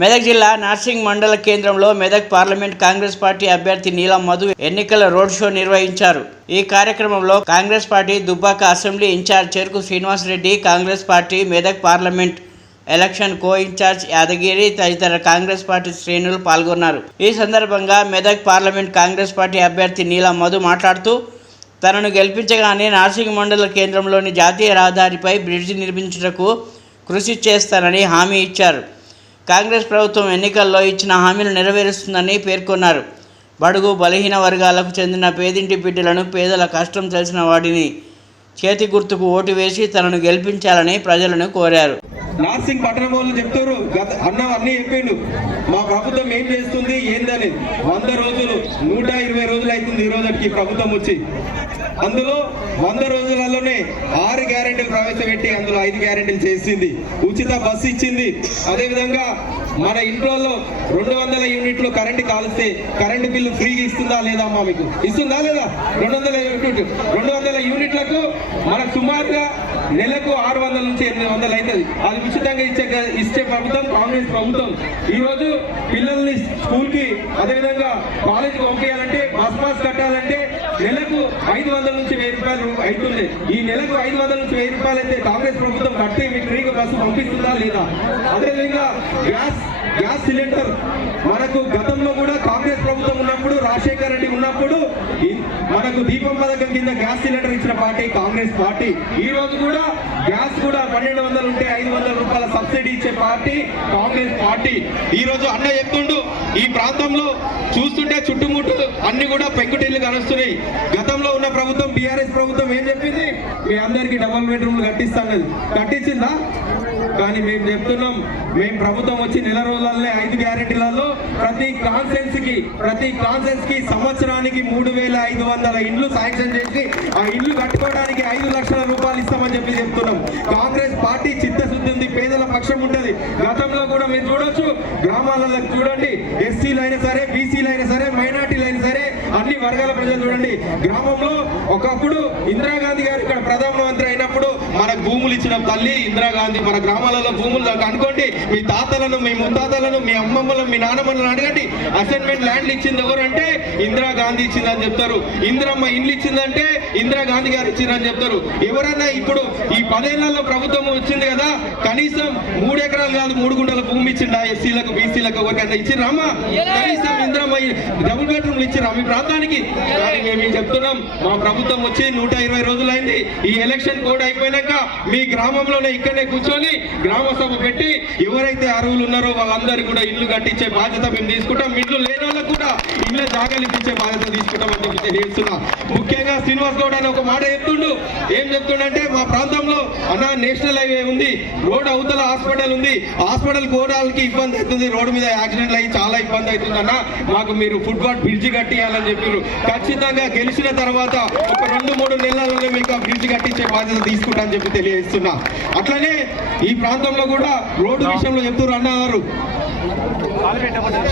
మెదక్ జిల్లా నార్సింగ్ మండల కేంద్రంలో మెదక్ పార్లమెంట్ కాంగ్రెస్ పార్టీ అభ్యర్థి నీలం మధు ఎన్నికల రోడ్ షో నిర్వహించారు. ఈ కార్యక్రమంలో Congress party Dubbaka assembly incharge Cheruku Srinivasa Reddy Congress party Medak parliament election co incharge Yadagiri తదితర కాంగ్రెస్ పార్టీ శ్రేణులు పాల్గొన్నారు. ఈ సందర్భంగా మెదక్ పార్లమెంట్ కాంగ్రెస్ పార్టీ అభ్యర్థి నీలం మధు మాట్లాడుతూ తనను గెలిపించగానే నార్సింగ్ మండల కేంద్రంలోని జాతీయ రహదారిపై బ్రిడ్జి నిర్మించుటకు కృషి చేస్తానని హామీ ఇచ్చారు. కాంగ్రెస్ ప్రభుత్వం ఎన్నికల్లో ఇచ్చిన హామీలు నెరవేరుస్తుందని పేర్కొన్నారు. బడుగు బలహీన వర్గాలకు చెందిన పేదింటి బిడ్డలను పేదల కష్టం తెలిసిన వాడిని చేతి గుర్తుకు ఓటు వేసి తనను గెలిపించాలని ప్రజలను కోరారు. నార్సింగ్ పట్టణం వాళ్ళు చెప్తారు గత అన్న అన్ని చెప్పిండు. మా ప్రభుత్వం ఏం చేస్తుంది ఏందని. వంద రోజులు నూట ఇరవై రోజులు అవుతుంది ఈ రోజుకి ప్రభుత్వం వచ్చి. అందులో వంద రోజులలోనే ఆరు గ్యారెంటీలు ప్రవేశపెట్టి అందులో ఐదు గ్యారెంటీలు చేసింది. ఉచిత బస్సు ఇచ్చింది. అదేవిధంగా మన ఇంట్లో రెండు వందల యూనిట్లు కరెంట్ కాలిస్తే కరెంటు బిల్లు ఫ్రీగా ఇస్తుందా లేదా అమ్మా మీకు? ఇస్తుందా లేదా? రెండు వందల యూనిట్ రెండు వందల యూనిట్లకు మనకు సుమారుగా నెలకు ఆరు వందల నుంచి ఎనిమిది వందలు అవుతుంది. అది ఉచితంగా ఇచ్చే ఇచ్చే ప్రభుత్వం కాంగ్రెస్ ప్రభుత్వం. ఈ రోజు పిల్లల్ని స్కూల్కి అదేవిధంగా కాలేజీకి పంపించాలంటే బస్ పాస్ కట్టాలంటే నెలకు ఐదు వందల నుంచి వెయ్యి రూపాయలు అవుతుంది. ఈ నెలకు ఐదు వందల నుంచి వెయ్యి రూపాయలు అయితే కాంగ్రెస్ ప్రభుత్వం కట్టి మీకు ఫ్రీగా బస్సు పంపిస్తుందా లేదా? అదేవిధంగా గ్యాస్ సిలిండర్. మనకు గతంలో కూడా కాంగ్రెస్ ప్రభుత్వం ఉన్నప్పుడు రాజశేఖర్ రెడ్డి ఉన్నప్పుడు మనకు దీపం పథకం కింద గ్యాస్ సిలిండర్ ఇచ్చిన పార్టీ కాంగ్రెస్ పార్టీ. ఈ రోజు కూడా గ్యాస్ కూడా పన్నెండు వందలు ఉంటే ఐదు వందల రూపాయల సబ్సిడీ ఇచ్చే పార్టీ కాంగ్రెస్ పార్టీ. ఈ రోజు అన్న చెప్తుండు ఈ ప్రాంతంలో చూస్తుంటే చుట్టుముట్టు అన్ని కూడా పెంకుటిల్లు కనుస్తున్నాయి గతంలో ఉన్న ప్రభుత్వం బీఆర్ఎస్ ప్రభుత్వం ఏం చెప్పింది? మీ అందరికీ డబల్ బెడ్రూమ్లు కట్టిస్తానది కట్టించిందా? కానీ మేము చెప్తున్నాం మేము ప్రభుత్వం వచ్చి నెల రోజులనే ఐదు గ్యారెంటీలలో ప్రతి కాన్సెన్స్కి ప్రతి కాన్సెన్స్కి సంవత్సరానికి మూడు వేల ఐదు వందల ఇండ్లు శాంక్షన్ చేసి ఆ ఇండ్లు కట్టుకోవడానికి ఐదు లక్షల రూపాయలు ఇస్తామని చెప్పి చెప్తున్నాం. కాంగ్రెస్ పార్టీ చిత్తశుద్ధి ఉంది పేదల పక్షం ఉంటది. గతంలో కూడా మీరు చూడొచ్చు గ్రామాలలో చూడండి ఎస్సీలు అయినా సరే బీసీలు అయినా సరే మైనార్టీలు అయినా సరే అన్ని వర్గాల ప్రజలు చూడండి. గ్రామంలో ఒకప్పుడు ఇందిరాగాంధీ గారు ఇక్కడ ప్రధానమంత్రి అయినప్పుడు మనకు భూములు ఇచ్చిన తల్లి ఇందిరాగాంధీ మన గ్రామాలలో భూములు నాకు అనుకోండి మీ తాతలను మీ ముత్తాతలను మీ అమ్మమ్మలను మీ నాన్నమ్మలను అడగండి. అసైన్మెంట్ ల్యాండ్లు ఇచ్చింది ఎవరంటే ఇందిరాగాంధీ ఇచ్చిందని చెప్తారు. ఇందిరమ్మ ఇండ్లు ఇచ్చిందంటే ఇందిరాగాంధీ గారు ఇచ్చిందని చెప్తారు. ఎవరన్నా ఇప్పుడు ఈ పదేళ్ళలో ప్రభుత్వం వచ్చింది కదా కనీసం మూడు ఎకరాలు కాదు మూడు గుంటల భూమి ఇచ్చిండా ఎస్సీలకు బీసీలకు ఎవరికైనా ఇచ్చిర్రామా కనీసం ఇందిరమ్మ డబుల్ బెడ్రూమ్లు ఇచ్చిరా మీ ప్రాంతానికి? మేము చెప్తున్నాం మా ప్రభుత్వం వచ్చి నూట ఇరవై రోజులైంది. ఈ ఎలక్షన్ కోడ్ అయిపోయినాక మీ గ్రామంలోనే ఇక్కడనే కూర్చొని గ్రామ సభ పెట్టి ఎవరైతే అరువులు ఉన్నారో వాళ్ళందరికీ కూడా ఇల్లు కట్టించే బాధ్యత మేము తీసుకుంటాం. ఇంట్లో లేని వాళ్ళకు కూడా ఇళ్ళ జాగాలు ఇప్పించే బాధ్యత తీసుకుంటామని చెప్పి తెలియజేస్తున్నా ముఖ్యంగా శ్రీనివాస్ గౌడ్ అని ఒక మాట చెప్తుండు. ఏం చెప్తుండంటే మా ప్రాంతంలో అన్న నేషనల్ హైవే ఉంది రోడ్ అవతల హాస్పిటల్ ఉంది. హాస్పిటల్ గోడాలకి ఇబ్బంది అవుతుంది రోడ్డు మీద యాక్సిడెంట్లు అయ్యి చాలా ఇబ్బంది అవుతుంది అన్న. మాకు మీరు ఫుట్బాల్ బ్రిడ్జ్ కట్టియాలని చెప్పారు ఖచ్చితంగా గెలిచిన తర్వాత ఒక రెండు మూడు నెలలలో మీకు ఆ బ్రిడ్జి కట్టించే బాధ్యత తీసుకుంటా అని చెప్పి తెలియజేస్తున్నా. అట్లనే ఈ ప్రాంతంలో కూడా రోడ్డు విషయంలో చెప్తున్నారు అన్నారు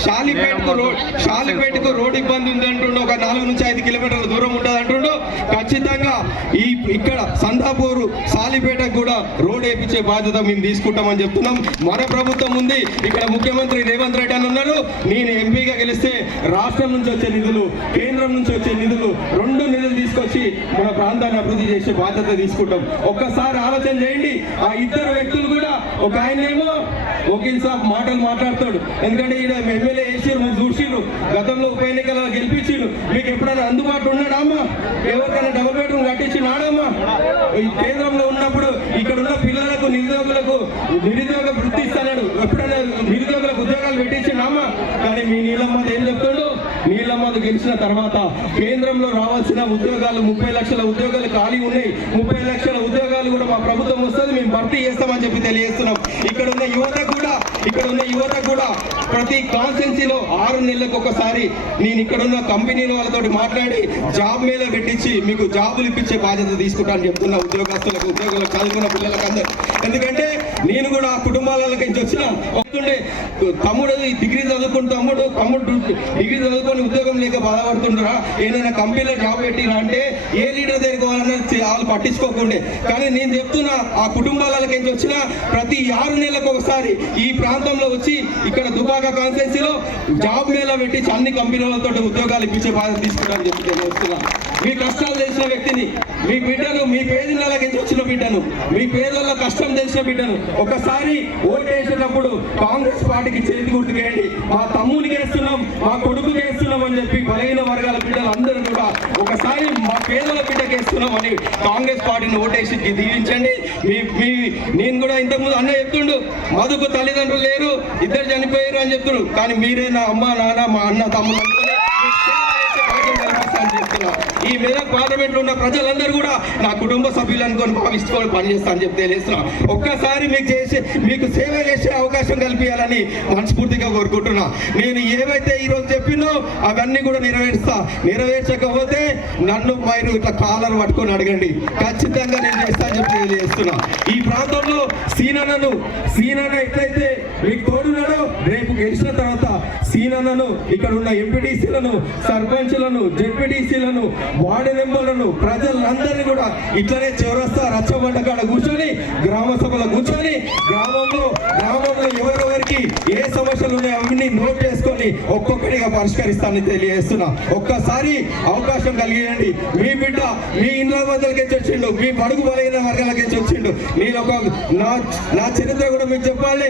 షాలిపేటకు రోడ్ షాలిపేటకు రోడ్ ఇబ్బంది ఉంది అంటుండు ఒక నాలుగు నుంచి ఐదు కిలోమీటర్ల దూరం ఉంటుంది అంటుండు ఖచ్చితంగా ఈ ఇక్కడ సందాపూరు సాలిపేటకు కూడా రోడ్ వేయించే బాధ్యత మేము తీసుకుంటామని చెప్తున్నాం. మన ప్రభుత్వం ఉంది. ఇక్కడ ముఖ్యమంత్రి రేవంత్ రెడ్డి అని ఉన్నారు నేను ఎంపీగా గెలిస్తే రాష్ట్రం నుంచి వచ్చే నిధులు కేంద్రం నుంచి వచ్చే నిధులు రెండు నిధులు తీసుకొచ్చి మన ప్రాంతాన్ని అభివృద్ధి చేసే బాధ్యత తీసుకుంటాం. ఒక్కసారి ఆలోచన చేయండి. ఆ ఇద్దరు వ్యక్తులు కూడా ఒక ఆయనేమో వకీల్ సాబ్ మాటలు మాట్లాడతాడు. ఎందుకంటే ఎందుకంటే ఈయన ఎమ్మెల్యే వేసిరు మీరు చూసిరు గతంలో ఉప ఎన్నికల గెలిపించిండు మీకు ఎప్పుడైనా అందుబాటు ఉన్నాడా ఎవరికైనా డబుల్ బెడ్రూమ్ కట్టించినాడమ్మా? ఈ కేంద్రంలో ఉన్నప్పుడు ఇక్కడ ఉన్న పిల్లలకు నిరుద్యోగులకు నిరుద్యోగ వృత్తి ఇస్తాడు ఎప్పుడైనా నిరుద్యోగులకు ఉద్యోగాలు పెట్టించినామా? కానీ మీ నీలమ్మది ఏం చెప్తాడు? నీలమ్మది గెలిచిన తర్వాత కేంద్రంలో రావాల్సిన ఉద్యోగాలు ముప్పై లక్షల ఉద్యోగాలు ఖాళీ ఉన్నాయి. ముప్పై లక్షల ఉద్యోగాలు కూడా మా ప్రభుత్వం వస్తుంది. మేము భర్తీ చేస్తామని చెప్పి తెలియజేస్తున్నాం. ఇక్కడ ఉన్న యువత కూడా ఇక్కడ ఉన్న యువత కూడా ప్రతి కాన్సెన్సీలో ఆరు నెలలకు ఒకసారి నేను ఇక్కడున్న కంపెనీల వాళ్ళతో మాట్లాడి జాబ్ మీద పెట్టించి మీకు జాబులు ఇప్పించే బాధ్యత తీసుకుంటాను చెప్తున్నా ఉద్యోగస్తులకు ఉద్యోగులకు చదువుకున్న పిల్లలకు అందరు ఎందుకంటే నేను కూడా ఆ కుటుంబాలకి వచ్చిన వస్తుండే తమ్ముడు డిగ్రీ చదువుకుని తమ్ముడు తమ్ముడు డిగ్రీ చదువుకొని ఉద్యోగం లేక బాధపడుతుంటారా ఏదైనా కంపెనీలో జాబ్ పెట్టిరా అంటే ఏ లీడర్ దగ్గరికి వాళ్ళని వాళ్ళు పట్టించుకోకుండే. కానీ నేను చెప్తున్నా ఆ కుటుంబాలకి నుంచి వచ్చిన ప్రతి ఆరు నెలలకు ఒకసారి ఈ ప్రాంతంలో వచ్చి ఇక్కడ దుబాక కాన్స్టిట్యూన్సీలో జాబ్ మేళా పెట్టి అన్ని కంపెనీలతో ఉద్యోగాలు ఇప్పించే బాధ్యత తీసుకున్నాను చెప్పి తెలియజేస్తున్నా. మీ కష్టాలు తెలిసిన వ్యక్తిని మీ బిడ్డను మీ పేదిళ్ళకి వచ్చిన బిడ్డను మీ పేదల కష్టం తెలిసిన బిడ్డను ఒకసారి ఓటు వేసేటప్పుడు కాంగ్రెస్ పార్టీకి చేతి గుర్తుకేయండి మా తమ్మునికి వేస్తున్నాం మా కొడుకు వేస్తున్నాం అని చెప్పి బలహీన వర్గాల బిడ్డలు అందరూ కూడా ఒకసారి మా పేదల బిడ్డకి అని కాంగ్రెస్ పార్టీని ఓటేసి దీవించండి. మీ మీ నేను కూడా ఇంతకుముందు అన్న చెప్తుండు మధుకు తల్లిదండ్రులు లేరు ఇద్దరు చనిపోయారు అని చెప్తున్నారు కానీ మీరే నా అమ్మ నాన్న మా అన్న తమ్ముడు అనుకుని ఈ మెదక్ పార్లమెంట్లో ఉన్న ప్రజలందరూ కూడా నా కుటుంబ సభ్యులు అనుకొని భావించుకొని పనిచేస్తానని చెప్తే తెలియస్తున్నా ఒక్కసారి మీకు చేసే మీకు సేవ చేసే అవకాశం కల్పించాలని మనస్ఫూర్తిగా కోరుకుంటున్నా. నేను ఏవైతే ఈరోజు చెప్పినో అవన్నీ కూడా నెరవేరుస్తా. నెరవేర్చకపోతే నన్ను మీరు ఇట్లా కాలర్ పట్టుకొని అడగండి. ఖచ్చితంగా నేను చేస్తాను చెప్పి తెలియజేస్తున్నా. ఈ ప్రాంతంలో సీనన్నను సీనన్న ఎట్లయితే మీకు తోడున్నాడో రేపు గెలిచిన తర్వాత సీనన్నను ఇక్కడ ఉన్న ఎంపీటీసీలను సర్పంచ్లను జెడ్పీటీసీలను వార్డు మెంబర్లను ప్రజలందరినీ కూడా ఇట్లనే చివరస్తా రచ్చబండ కాడ కూర్చొని గ్రామ సభలో కూర్చొని గ్రామంలో గ్రామంలో ఎవరెవరికి ఏ సమస్యలు ఉన్నాయో అవన్నీ నోట్ చేసుకొని ఒక్కొక్కటిగా పరిష్కరిస్తానని తెలియజేస్తున్నా. ఒక్కసారి అవకాశం కలిగేయండి. మీ బిడ్డ మీ ఇండ్ల మధ్యలకి వచ్చిండు మీ బడుగు బలైన వర్గాలకే వచ్చిండు నేను ఒక నా నా చరిత్ర కూడా మీకు చెప్పాలి.